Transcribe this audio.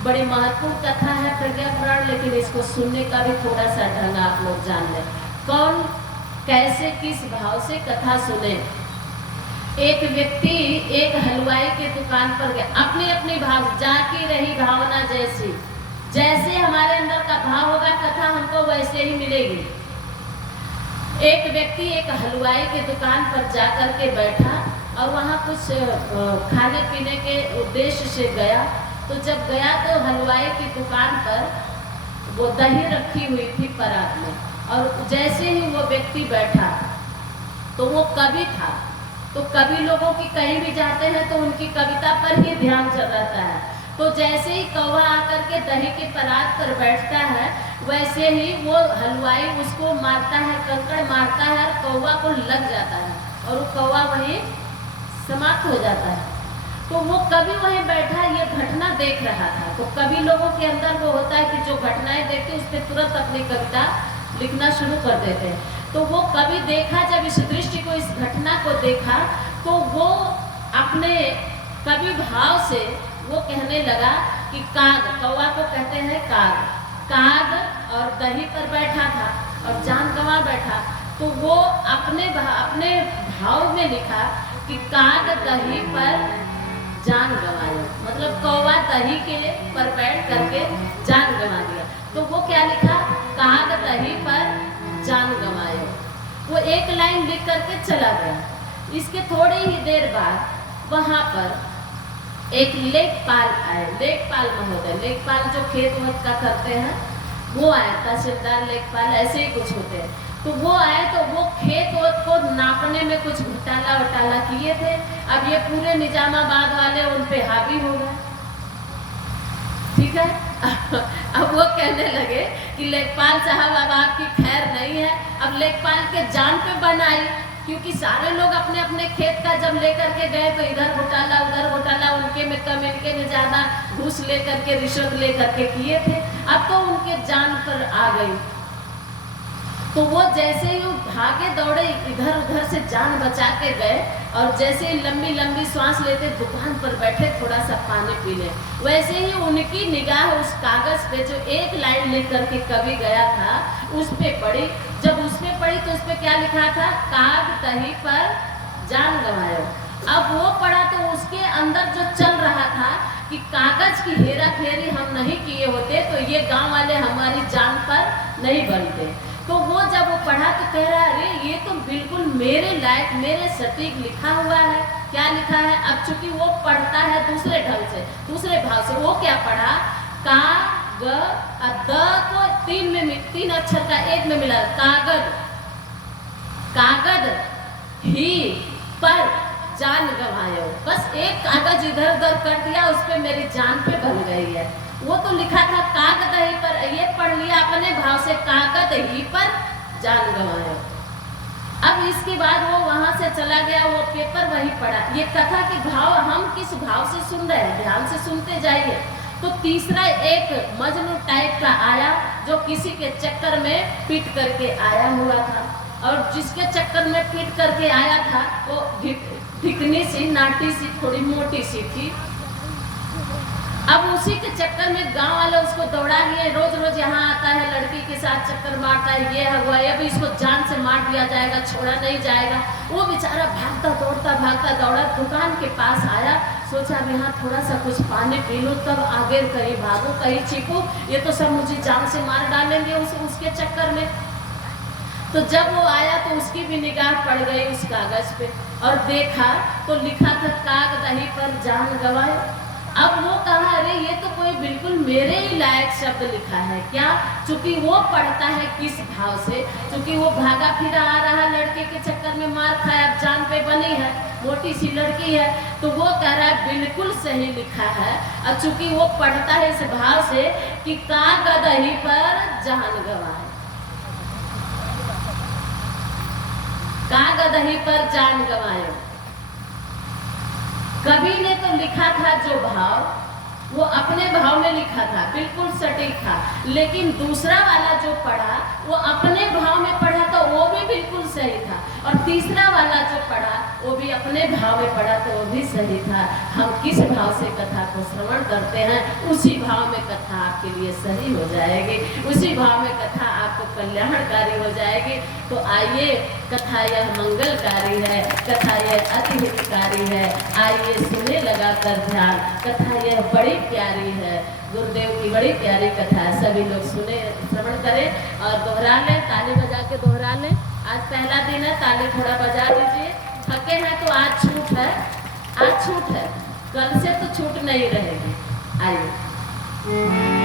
बड़ी महत्वपूर्ण कथा है प्रज्ञा पुराण, लेकिन इसको सुनने का भी थोड़ा सा ढंग आप लोग जान लें। कौन कैसे किस भाव से कथा सुने। एक व्यक्ति एक हलवाई के दुकान पर गया, अपने अपने भाव, जाकी रही भावना जैसी, जैसे हमारे अंदर का भाव होगा कथा हमको वैसे ही मिलेगी। एक व्यक्ति एक हलवाई के दुकान पर जाकर के बैठा और वहाँ कुछ खाने पीने के उद्देश्य से गया। तो जब गया तो हलवाई की दुकान पर वो दही रखी हुई थी परात में, और जैसे ही वो व्यक्ति बैठा तो वो कवि था, तो कवि लोगों की कहीं भी जाते हैं तो उनकी कविता पर ही ध्यान चल रहता है। तो जैसे ही कौवा आकर के दही के परात पर बैठता है, वैसे ही वो हलवाई उसको मारता है, कंकड़ मारता है और कौवा को लग जाता है और वो कौवा वहीं समाप्त हो जाता है। तो वो कवि वहीं बैठा ये घटना देख रहा था। तो कवि लोगों के अंदर वो होता है कि जो घटनाएं देखते उस पर तुरंत अपनी कविता लिखना शुरू कर देते हैं। तो वो कवि देखा, जब इस दृश्य को, इस घटना को देखा, तो वो अपने कवि भाव से वो कहने लगा कि काग, कौवा को कहते हैं काग, काग और दही पर बैठा था और जान गंवा बैठा। तो वो अपने भाव में लिखा कि काग दही पर जान गंवाया, मतलब कौवा दही के पर बैठ करके जान गंवा दिया। तो वो क्या लिखा, काग दही पर जान गंवाया। वो एक लाइन लिख करके चला गया। इसके थोड़ी ही देर बाद वहाँ पर एक लेखपाल आए, लेखपाल महोदय, लेखपाल जो खेत वत का करते हैं वो आए, तहसीलदार लेखपाल ऐसे ही कुछ होते हैं। तो वो आए तो वो खेत वत को नापने में कुछ घोटाला वटाला किए थे। अब ये पूरे निजामाबाद वाले उन पे हावी हो गए, ठीक है। अब वो कहने लगे कि लेखपाल साहब अब आपकी खैर नहीं है। अब लेखपाल के जान पे बन आई, क्योंकि सारे लोग अपने अपने खेत का जब लेकर के गए तो इधर घोटाला उधर घोटाला, उनके में कम इनके में ज्यादा, घूस लेकर के रिश्वत लेकर के किए थे। अब तो उनके जान पर आ गई। तो वो जैसे ही भागे दौड़े इधर उधर से जान बचा के गए, और जैसे ही लंबी लंबी सांस लेते दुकान पर बैठे थोड़ा सा पानी पी ले, वैसे ही उनकी निगाह उस कागज पे जो एक लाइन लिख करके कवि गया था उस पे पड़ी। जब उस पे पड़ी तो उस पे क्या लिखा था, काग दही पर जान गंवायो। अब वो पढ़ा तो उसके अंदर जो चल रहा था कि कागज की हेरा फेरी हम नहीं किए होते तो ये गांव वाले हमारी जान पर नहीं बनते। तो वो जब वो पढ़ा तो कह रहा, अरे ये तो बिल्कुल मेरे लायक, मेरे सटीक लिखा हुआ है। क्या लिखा है, अब चूंकि वो पढ़ता है दूसरे ढंग से, दूसरे भाव से, वो क्या पढ़ा, का ग द को तीन अक्षर का एक में मिला, कागद, कागद ही पर जान गंवायो। बस एक कागज इधर उधर कर दिया, उस पे मेरी जान पे बन गई है। वो तो लिखा था कागद ही पर, ये पढ़ लिया अपने भाव से, कागद ही पर जान गंवायो। अब इसके बाद वो वहां से चला गया, वो पेपर वही पढ़ा। ये कथा के भाव हम किस भाव से सुन रहे हैं, ध्यान से सुनते जाइए। तो तीसरा एक मजनू टाइप का आया जो किसी के चक्कर में पीट करके आया हुआ था, और जिसके चक्कर में पीट करके आया था वो धिकनी सी, नाटी सी, थोड़ी मोटी सी थी। अब उसी के चक्कर में गांव वाले उसको दौड़ा लिए, रोज रोज यहाँ आता है, लड़की के साथ चक्कर मारता है, ये हुआ, अब इसको जान से मार दिया जाएगा, छोड़ा नहीं जाएगा। वो बेचारा भागता दौड़ा दुकान के पास आया, सोचा अब यहाँ थोड़ा सा कुछ पानी पी लूँ तब आगे कहीं भागो, कहीं चीखूं, ये तो सब मुझे जान से मार डालेंगे उसके चक्कर में। तो जब वो आया तो उसकी भी निगाह पड़ गई उस कागज पे, और देखा तो लिखा था काग दही पर जान गंवायो। अब वो कहा, अरे ये तो कोई बिल्कुल मेरे ही लायक शब्द लिखा है। क्या, चूंकि वो पढ़ता है किस भाव से, चूंकि वो भागा फिरा आ रहा लड़के के चक्कर में मार खाया, अब जान पे बनी है, मोटी सी लड़की है, तो वो कह रहा है बिल्कुल सही लिखा है। और चूंकि वो पढ़ता है इस भाव से कि काग दही पर जान गंवाए, काग दही पर जान गंवायो। कवि ने तो लिखा था जो भाव वो अपने भाव में लिखा था, बिल्कुल सटीक था, लेकिन दूसरा वाला जो पढ़ा वो अपने भाव में पढ़ा तो वो भी बिल्कुल सही था। और तीसरा वाला जो पढ़ा वो भी अपने भाव में पढ़ा तो वो भी सही था। हम किस भाव से कथा को श्रवण करते हैं उसी भाव में कथा आपके लिए सही हो जाएगी, उसी भाव में कथा आपको कल्याणकारी हो जाएगी। तो आइए, कथा यह मंगलकारी है, कथा यह अति हितकारी है। आइए सुने लगाकर ध्यान, कथा यह बड़ी प्यारी है, गुरुदेव की बड़ी प्यारी कथा है। सभी लोग सुने, श्रवण करें और दोहरा लें, ताली बजा के दोहरा लें। आज पहला दिन है, ताली थोड़ा बजा दीजिए। थके हैं तो आज छूट है, आज छूट है, कल से तो छूट नहीं रहेगी। आइए।